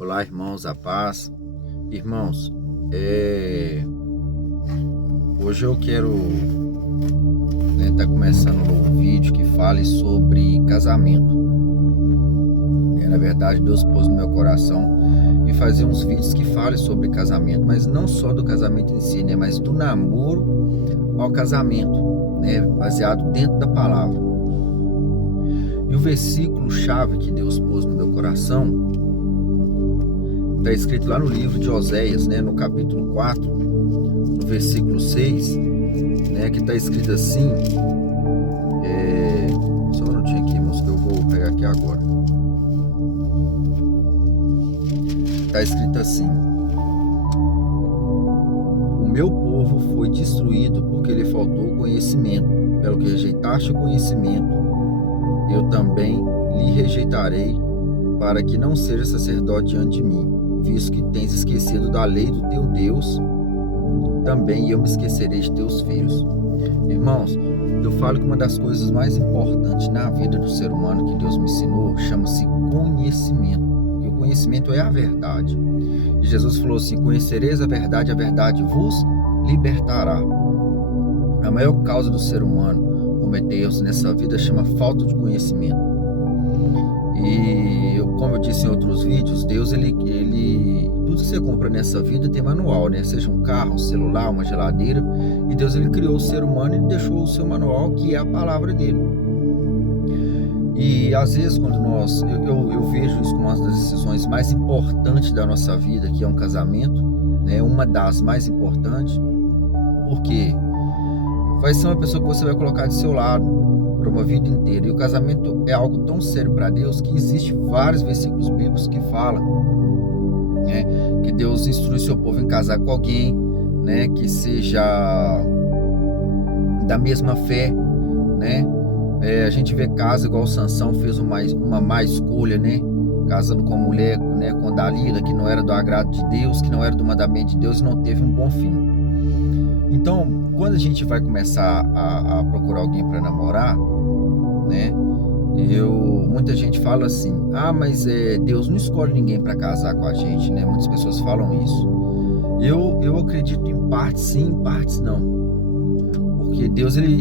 Olá, irmãos, a paz. Irmãos, hoje eu quero tá começando um novo vídeo que fale sobre casamento. Na verdade, Deus pôs no meu coração em fazer uns vídeos que falem sobre casamento, mas não só do casamento em si, mas do namoro ao casamento, baseado dentro da palavra. E o versículo-chave que Deus pôs no meu coração está escrito lá no livro de Oséias, no capítulo 4, no versículo 6, que está escrito assim, só um minutinho aqui, irmãos, que eu vou pegar aqui agora. Está escrito assim: o meu povo foi destruído porque lhe faltou conhecimento, pelo que rejeitaste o conhecimento, eu também lhe rejeitarei, para que não seja sacerdote diante de mim. Visto que tens esquecido da lei do teu Deus, também eu me esquecerei de teus filhos. Irmãos, eu falo que uma das coisas mais importantes na vida do ser humano que Deus me ensinou chama-se conhecimento. Porque o conhecimento é a verdade. E Jesus falou assim: conhecereis a verdade vos libertará. A maior causa do ser humano cometer erros nessa vida chama falta de conhecimento. E como eu disse em outros vídeos, Deus, tudo que você compra nessa vida tem manual, seja um carro, um celular, uma geladeira. E Deus, ele criou o ser humano e deixou o seu manual, que é a palavra dele. E às vezes quando eu vejo isso como uma das decisões mais importantes da nossa vida, que é um casamento, uma das mais importantes, porque vai ser uma pessoa que você vai colocar de seu lado para uma vida inteira. E o casamento é algo tão sério para Deus que existe vários versículos bíblicos que falam, que Deus instrui seu povo em casar com alguém, que seja da mesma fé, a gente vê casos igual Sansão fez uma má escolha, casando com a mulher, com Dalila, que não era do agrado de Deus, que não era do mandamento de Deus, e não teve um bom fim. Então, quando a gente vai começar a procurar alguém para namorar, muita gente fala assim: mas Deus não escolhe ninguém para casar com a gente, Muitas pessoas falam isso. Eu acredito em partes sim, em partes não. Porque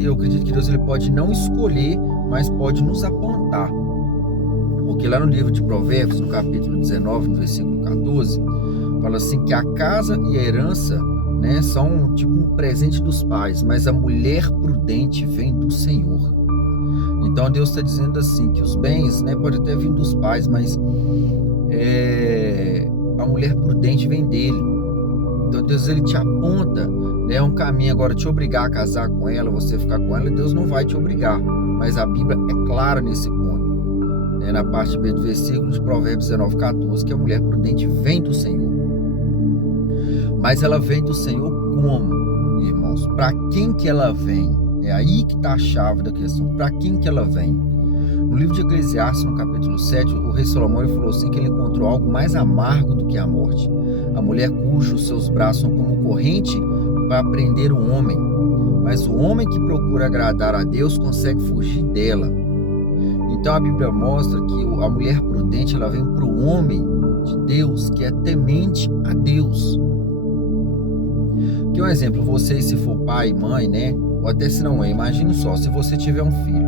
eu acredito que Deus, ele pode não escolher, mas pode nos apontar. Porque lá no livro de Provérbios, no capítulo 19, no versículo 14, fala assim que a casa e a herança, são tipo um presente dos pais, mas a mulher prudente vem do Senhor. Então Deus está dizendo assim que os bens, pode até vir dos pais, mas a mulher prudente vem dele. Então Deus, ele te aponta, um caminho. Agora, te obrigar a casar com ela, você ficar com ela, Deus não vai te obrigar. Mas a Bíblia é clara nesse ponto, na parte B do versículo de Provérbios 19:14, que a mulher prudente vem do Senhor. Mas ela vem do Senhor como, irmãos? Para quem que ela vem? É aí que está a chave da questão. Para quem que ela vem? No livro de Eclesiastes, no capítulo 7, o rei Salomão, ele falou assim que ele encontrou algo mais amargo do que a morte: a mulher cujos seus braços são como corrente para prender o homem, mas o homem que procura agradar a Deus consegue fugir dela. Então a Bíblia mostra que a mulher prudente, ela vem para o homem de Deus que é temente a Deus. Que um exemplo, você, se for pai, mãe, ou até se não é, imagine só, se você tiver um filho,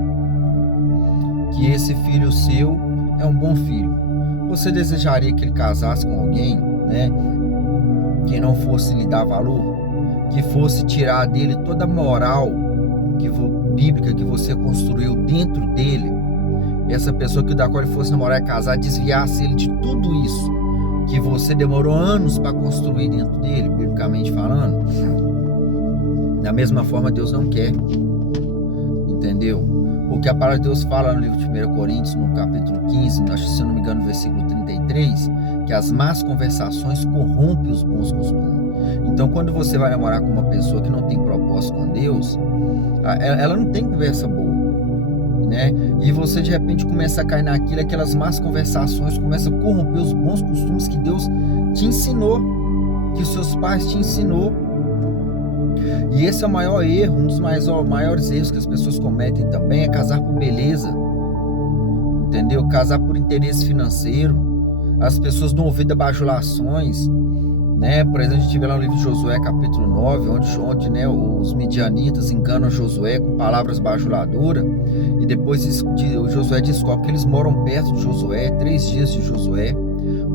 que esse filho seu é um bom filho, você desejaria que ele casasse com alguém, que não fosse lhe dar valor, que fosse tirar dele toda a moral bíblica que você construiu dentro dele? Essa pessoa da qual ele fosse namorar e casar, desviasse ele de tudo isso que você demorou anos para construir dentro dele, biblicamente falando? Da mesma forma, Deus não quer, entendeu? Porque a palavra de Deus fala no livro de 1 Coríntios, no capítulo 15, se eu não me engano, no versículo 33, que as más conversações corrompem os bons costumes. Então, quando você vai namorar com uma pessoa que não tem propósito com Deus, ela não tem conversa boa, e você de repente começa a cair naquilo, aquelas más conversações começam a corromper os bons costumes que Deus te ensinou, que os seus pais te ensinou. E esse é o maior erro, um dos maiores erros que as pessoas cometem também, é casar por beleza, entendeu? Casar por interesse financeiro. as pessoas dão ouvido a bajulações, né? Por exemplo, a gente vê lá no livro de Josué, capítulo 9, onde né, os midianitas enganam Josué com palavras bajuladoras, e depois o Josué descobre que eles moram perto de Josué, 3 dias de Josué.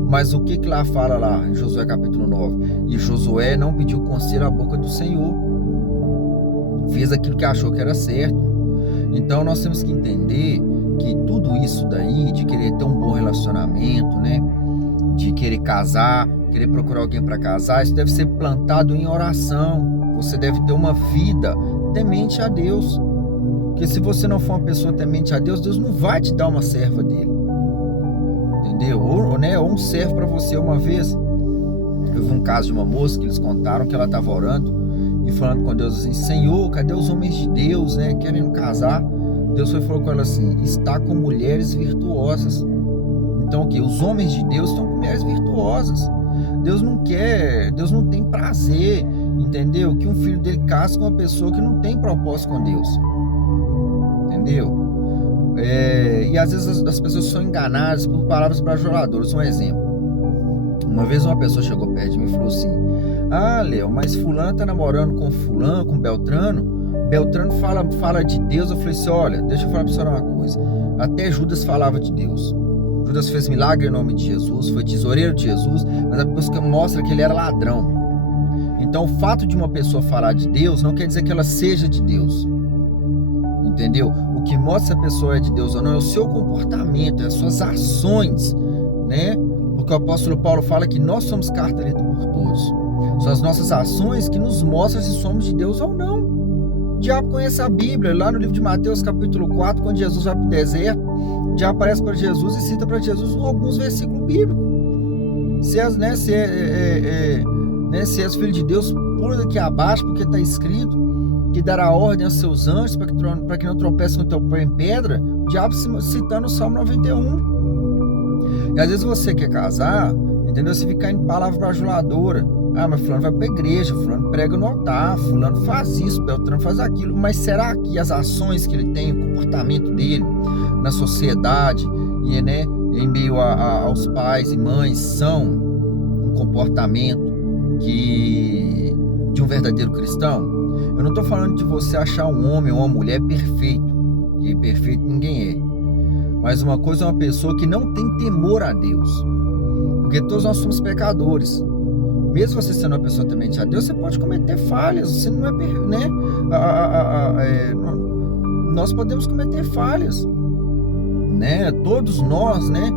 Mas o que lá fala lá em Josué capítulo 9? E Josué não pediu conselho à boca do Senhor, fez aquilo que achou que era certo. Então nós temos que entender que tudo isso daí, de querer ter um bom relacionamento, né, de querer casar, querer procurar alguém para casar, isso deve ser plantado em oração. Você deve ter uma vida temente a Deus, porque se você não for uma pessoa temente a Deus, Deus não vai te dar uma serva dele, entendeu? Ou um servo para você. Uma vez eu vi um caso de uma moça que eles contaram que ela estava orando e falando com Deus assim: Senhor, cadê os homens de Deus, né, querendo casar? Deus falou com ela assim: está com mulheres virtuosas. Então o que? Os homens de Deus estão com mulheres virtuosas. Deus não tem prazer, entendeu? Que um filho dele case com uma pessoa que não tem propósito com Deus, entendeu? E às vezes as pessoas são enganadas por palavras bajuladoras. Um exemplo: uma vez uma pessoa chegou perto de mim e falou assim: ah, Léo, mas fulano tá namorando com fulano, com Beltrano fala de Deus. Eu falei assim: olha, deixa eu falar pra você uma coisa, até Judas falava de Deus. Judas fez milagre em nome de Jesus, foi tesoureiro de Jesus, mas a pessoa mostra que ele era ladrão. Então o fato de uma pessoa falar de Deus não quer dizer que ela seja de Deus, entendeu? O que mostra se a pessoa é de Deus ou não é o seu comportamento, é as suas ações, né? Porque o apóstolo Paulo fala que nós somos carta lida por todos. São as nossas ações que nos mostram se somos de Deus ou não. O diabo conhece a Bíblia. Lá no livro de Mateus capítulo 4, quando Jesus vai para o deserto, o diabo aparece para Jesus e cita para Jesus alguns versículos bíblicos. Se és filho de Deus, pula daqui abaixo, porque está escrito que dará ordem aos seus anjos para que não tropece com o teu pé em pedra. O diabo citando o Salmo 91. E às vezes você quer casar, entendeu? Você fica em palavra bajuladora. Ah, mas fulano vai para a igreja, fulano prega no altar, fulano faz isso, Beltrano faz aquilo. Mas será que as ações que ele tem, o comportamento dele na sociedade e, né, em meio aos pais e mães, são um comportamento de um verdadeiro cristão? Eu não estou falando de você achar um homem ou uma mulher perfeito, que perfeito ninguém é. Mas uma coisa é uma pessoa que não tem temor a Deus, porque todos nós somos pecadores. Mesmo você sendo uma pessoa temente a Deus, você pode cometer falhas. Você não é, né? Nós podemos cometer falhas, né? Todos nós, né?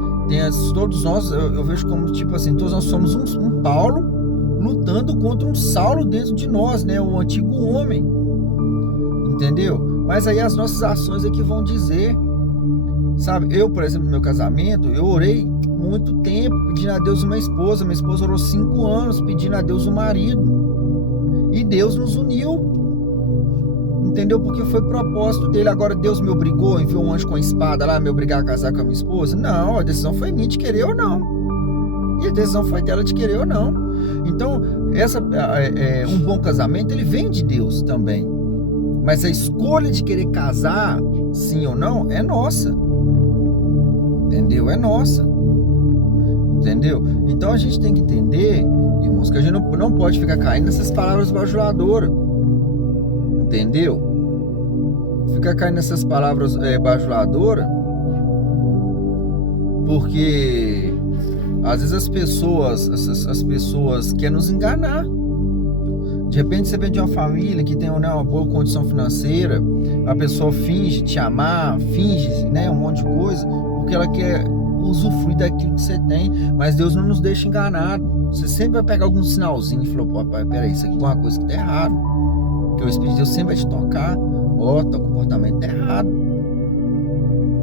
Todos nós, eu vejo como tipo assim, todos nós somos um Paulo lutando contra um Saulo dentro de nós, né? O antigo homem, entendeu? Mas aí as nossas ações é que vão dizer, sabe? Eu, por exemplo, no meu casamento, eu orei muito tempo pedindo a Deus uma esposa. Minha esposa orou 5 anos pedindo a Deus um marido, e Deus nos uniu, entendeu? Porque foi propósito dele. Agora Deus me obrigou, enviou um anjo com a espada lá, me obrigar a casar com a minha esposa? Não, a decisão foi minha de querer ou não, e a decisão foi dela de querer ou não. Então um bom casamento, ele vem de Deus também, mas a escolha de querer casar, sim ou não, é nossa, entendeu? É nossa, entendeu? Então a gente tem que entender, irmãos, que a gente não pode ficar caindo nessas palavras bajuladoras, entendeu? Ficar caindo nessas palavras bajuladoras, porque às vezes as pessoas querem nos enganar. De repente você vem de uma família que tem, né, uma boa condição financeira, a pessoa finge te amar, finge, né, um monte de coisa, porque ela quer usufruir daquilo que você tem. Mas Deus não nos deixa enganado. Você sempre vai pegar algum sinalzinho e falar: pô, pai, peraí, isso aqui é uma coisa que tá errado. Porque o Espírito de Deus sempre vai te tocar: ó, teu comportamento tá errado,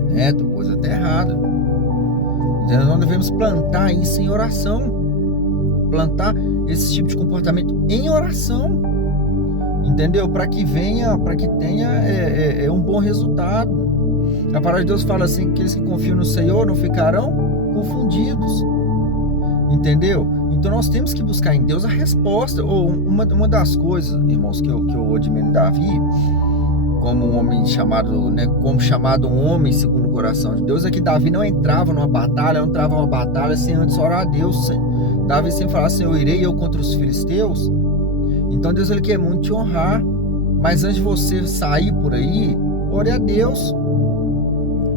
né, tua coisa tá errada. Então nós devemos plantar isso em oração, plantar esse tipo de comportamento em oração, entendeu? Para que tenha um bom resultado. A palavra de Deus fala assim: que aqueles que confiam no Senhor não ficarão confundidos, entendeu? Então nós temos que buscar em Deus a resposta. Ou uma das coisas, irmãos, que eu admiro em Davi, como um homem chamado, né, como chamado um homem segundo o coração de Deus, é que Davi não entrava numa batalha sem antes orar a Deus. Davi sempre falava assim: eu irei contra os filisteus. Então Deus, ele quer muito te honrar, mas antes de você sair por aí, ore a Deus,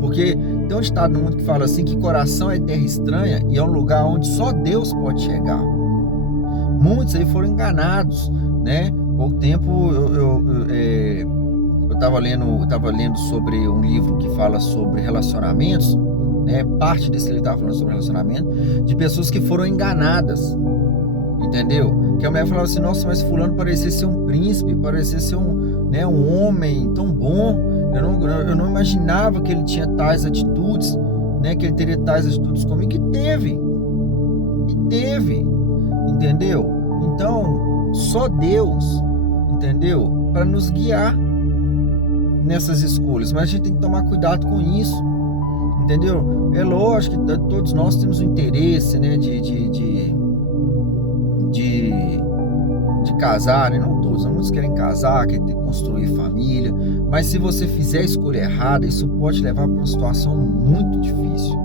porque tem um ditado no mundo que fala assim, que coração é terra estranha e é um lugar onde só Deus pode chegar. Muitos aí foram enganados, né? Pouco tempo eu estava lendo sobre um livro que fala sobre relacionamentos, né? Parte desse livro estava falando sobre relacionamento, de pessoas que foram enganadas, entendeu? Que a mulher falava assim: nossa, mas fulano parecia ser um príncipe, parecia ser um homem tão bom, eu não imaginava que ele tinha tais atitudes, né? Que ele teria tais atitudes comigo, e teve, entendeu? Então, só Deus, entendeu? Para nos guiar nessas escolhas, mas a gente tem que tomar cuidado com isso, entendeu? É lógico que todos nós temos o interesse, né, de casar, né? Não todos, muitos querem casar, querem construir família, mas se você fizer a escolha errada, isso pode levar para uma situação muito difícil,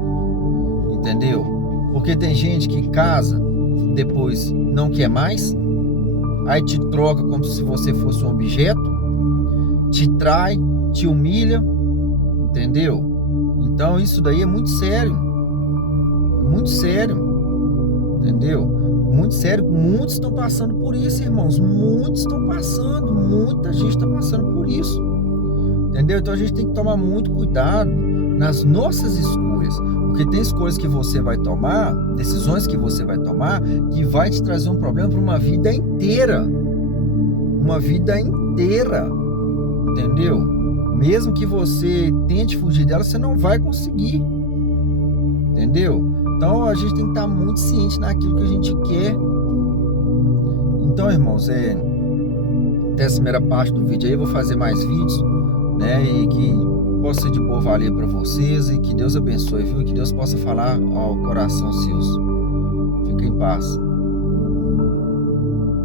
entendeu? Porque tem gente que casa, depois não quer mais, aí te troca como se você fosse um objeto, te trai, te humilha, entendeu? Então isso daí é muito sério, entendeu? Muito sério. Muitos estão passando por isso, irmãos, muita gente está passando por isso, entendeu? Então a gente tem que tomar muito cuidado nas nossas escolhas, porque tem escolhas que você vai tomar, decisões que você vai tomar, que vai te trazer um problema para uma vida inteira, entendeu? Mesmo que você tente fugir dela, você não vai conseguir, entendeu? Então a gente tem que estar muito ciente naquilo que a gente quer. Então, irmãos, dessa primeira parte do vídeo aí, eu vou fazer mais vídeos, né? E que possa ser de boa valia para vocês, e que Deus abençoe, viu? E que Deus possa falar ao coração seus. Fica em paz.